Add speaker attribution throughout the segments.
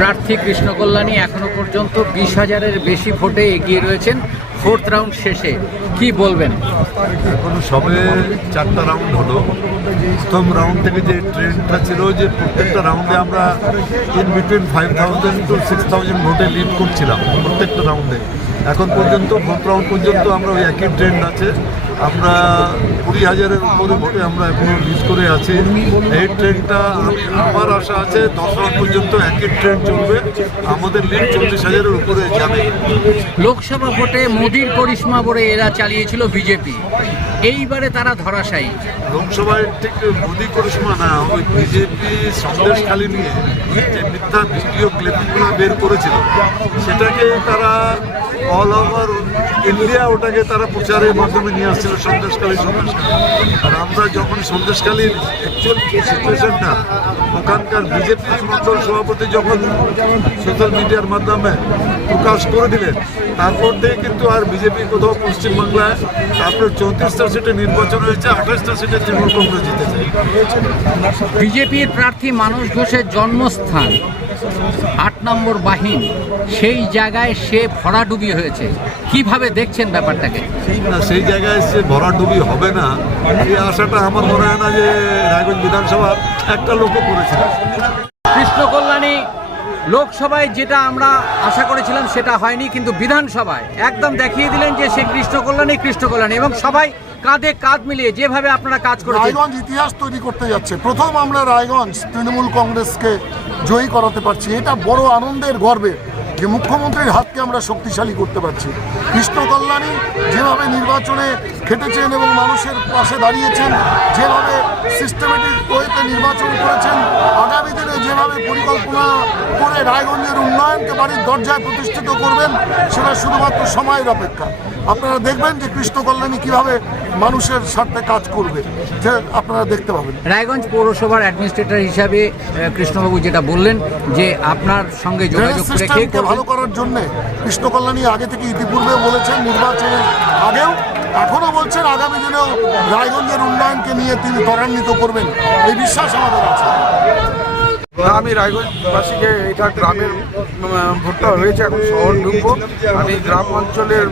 Speaker 1: প্রার্থী কৃষ্ণ কল্যাণী এখনও পর্যন্ত বিশ হাজারের বেশি ভোটে এগিয়ে রয়েছেন। ফোর্থ রাউন্ড শেষে কি বলবেন?
Speaker 2: এখন সবে চারটা রাউন্ড হলো। প্রথম রাউন্ড থেকে যে ট্রেনটা ছিল যে প্রত্যেকটা রাউন্ডে আমরা in between five thousand to six thousand ভোটে লিড করছিলাম প্রত্যেকটা রাউন্ডে। এখন পর্যন্ত ভোট রাউন্ড পর্যন্ত আমরা ওই একই ট্রেন্ড আছে। আমরা কুড়ি হাজারের উপরে ভোটে আমরা এখনও লিড করে আছি। এই ট্রেনটা আমি আমার আশা আছে দশ রাউন্ড পর্যন্ত একই ট্রেন চলবে। আমাদের লিড চল্লিশ হাজারের উপরে যাবে।
Speaker 1: লোকসভা ভোটে মোদির করিশ্মা বলে এরা চালিয়েছিল বিজেপি। এইবারে তারা ধরাশায়ী।
Speaker 2: লোকসভায় ঠিক মোদি করিশ্মা না ওই বিজেপি সন্দেশখালি নিয়ে যে মিথ্যা ভিডিও ক্লিপগুলো বের করেছিল সেটাকে তারা অল ওভার ইন্ডিয়া ওটাকে তারা প্রচারের মাধ্যমে নিয়ে আসছিল, সন্দেশখালী সন্দেশখালী। আর আমরা যখন সন্দেশখালীর অ্যাকচুয়াল সিচুয়েশনটা ওখানকার বিজেপি মন্ডল সভাপতি যখন সোশ্যাল মিডিয়ার মাধ্যমে প্রকাশ করে দিলেন, তারপর থেকে কিন্তু আর বিজেপি কোথাও পশ্চিমবাংলায় তারপরে চৌত্রিশটা সিটে নির্বাচন হয়েছে, আঠাশটা সিটে তৃণমূল কংগ্রেস জিতেছে।
Speaker 1: বিজেপির প্রার্থী মানুষ ঘোষের জন্মস্থান। আট নম্বর বাহিন সেই জায়গায় সে ভরাডুবি হয়েছে। কীভাবে দেখছেন ব্যাপারটাকে?
Speaker 2: না সেই জায়গায় সে ভরাডুবি হবে না। এই আশাটা আমার মনে হয় না যে রায়গঞ্জ বিধানসভা একটা লোকও করেছিল
Speaker 1: কৃষ্ণ কল্যাণী লোকসভায় যেটা আমরা আশা করেছিলাম সেটা হয়নি কিন্তু বিধানসভায় একদম দেখিয়ে দিলেন যে সে কৃষ্ণ কল্যাণী কৃষ্ণ কল্যাণী এবং সবাই কাঁধে কাঁধ মিলিয়ে যেভাবে আপনারা কাজ করেছেন।
Speaker 3: রায়গঞ্জ ইতিহাস তৈরি করতে যাচ্ছে। প্রথম আমরা রায়গঞ্জ তৃণমূল কংগ্রেসকে জয়ী করাতে পারছি। এটা বড় আনন্দের গর্বে যে মুখ্যমন্ত্রীর হাতকে আমরা শক্তিশালী করতে পারছি। কৃষ্ণ কল্যাণী যেভাবে নির্বাচনে খেটেছেন এবং মানুষের পাশে দাঁড়িয়েছেন, যেভাবে সিস্টেমেটিক ওয়েতে নির্বাচন করেছেন, আগামী দিনে যেভাবে পরিকল্পনা করে রায়গঞ্জের উন্নয়নকে বাড়ির দরজায় প্রতিষ্ঠিত করবেন, সেটা শুধুমাত্র সময়ের অপেক্ষা। আপনারা দেখবেন যে কৃষ্ণ কল্যাণী কীভাবে মানুষের স্বার্থে কাজ করবে যে আপনারা দেখতে পাবেন।
Speaker 1: রায়গঞ্জ পৌরসভার অ্যাডমিনিস্ট্রেটর হিসাবে কৃষ্ণবাবু যেটা বললেন যে আপনার সঙ্গে যোগাযোগ রেখে
Speaker 3: ভালো করার জন্য কৃষ্ণ কল্যাণী আগে থেকে ইতিপূর্বে বলেছেন নির্বাচনের আগেও এখনও বলছেন আগামী দিনেও রায়গঞ্জের উন্নয়নকে নিয়ে তিনি ত্বরান্বিত করবেন। এই বিশ্বাস আমাদের আছে।
Speaker 4: আমি রায়গঞ্জবাসীকে এটা গ্রামের ভোটটা হয়েছে, এখন শহর ঢুকবো। আমি গ্রাম অঞ্চলের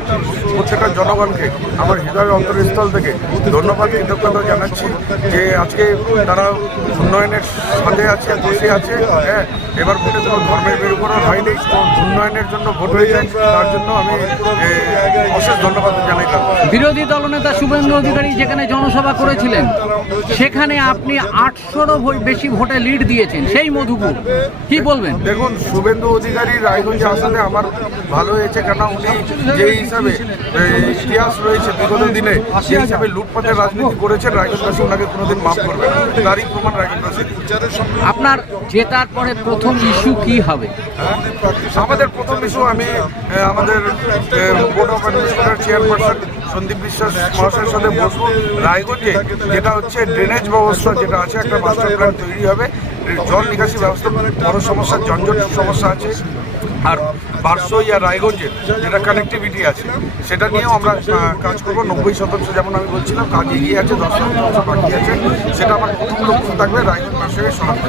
Speaker 4: প্রত্যেকটা জনগণকে, আমার হৃদয়ের অন্তরস্থল থেকে ধন্যবাদ, কৃতজ্ঞতা জানাচ্ছি যে আজকে তারা উন্নয়নের সাথে আছে, বসে আছে হ্যাঁ এবার ভোটে কোনো ধর্মের বের করা হয়নি। উন্নয়নের জন্য ভোট হয়েছে, তার জন্য আমি অশেষ ধন্যবাদ জানাই।
Speaker 1: বিরোধী দলনেতা শুভেন্দু অধিকারী যেখানে জনসভা করেছিলেন, সেখানে আপনি আটশোরও বেশি ভোটে লিড দিয়েছেন। সেই মধুপুর। কি বলবেন?
Speaker 4: দেখুন শুভেন্দু অধিকারী রায়গঞ্জে আসাতে আমার ভালো হয়েছে কেন উনি যে হিসাবে ইতিহাস রয়েছে বিগত দিনে যে হিসাবে লুটপাটের রাজনীতি করেছেন রায়গঞ্জবাসী ওনাকে কোনোদিন মাফ করবে তারই প্রমাণ রায়গঞ্জবাসী
Speaker 1: আপনার জেতার পরে প্রথম ইস্যু কি হবে?
Speaker 4: আমাদের প্রথম ইস্যু আমি আমাদের board of administrator chairperson Sandip Biswas মহাশয়ের সাথে বসবো। রায়গঞ্জে যেটা হচ্ছে ড্রেনেজ ব্যবস্থা যেটা আছে একটা মাস্টার প্ল্যান তৈরি হবে। জল নিকাশি ব্যবস্থা, বড় সমস্যা জঞ্জট সমস্যা আছে। আর বারসই আর রায়গঞ্জে যেটা কানেক্টিভিটি আছে, সেটা নিয়েও আমরা কাজ করব। নব্বই শতাংশ যেমন আমি বলছিলাম, কাজ এগিয়ে আছে, দশ শতাংশ বাকি আছে। সেটা আমার প্রথম লক্ষ্য থাকবে রায়গঞ্জ বারসইয়ের সমাপ্ত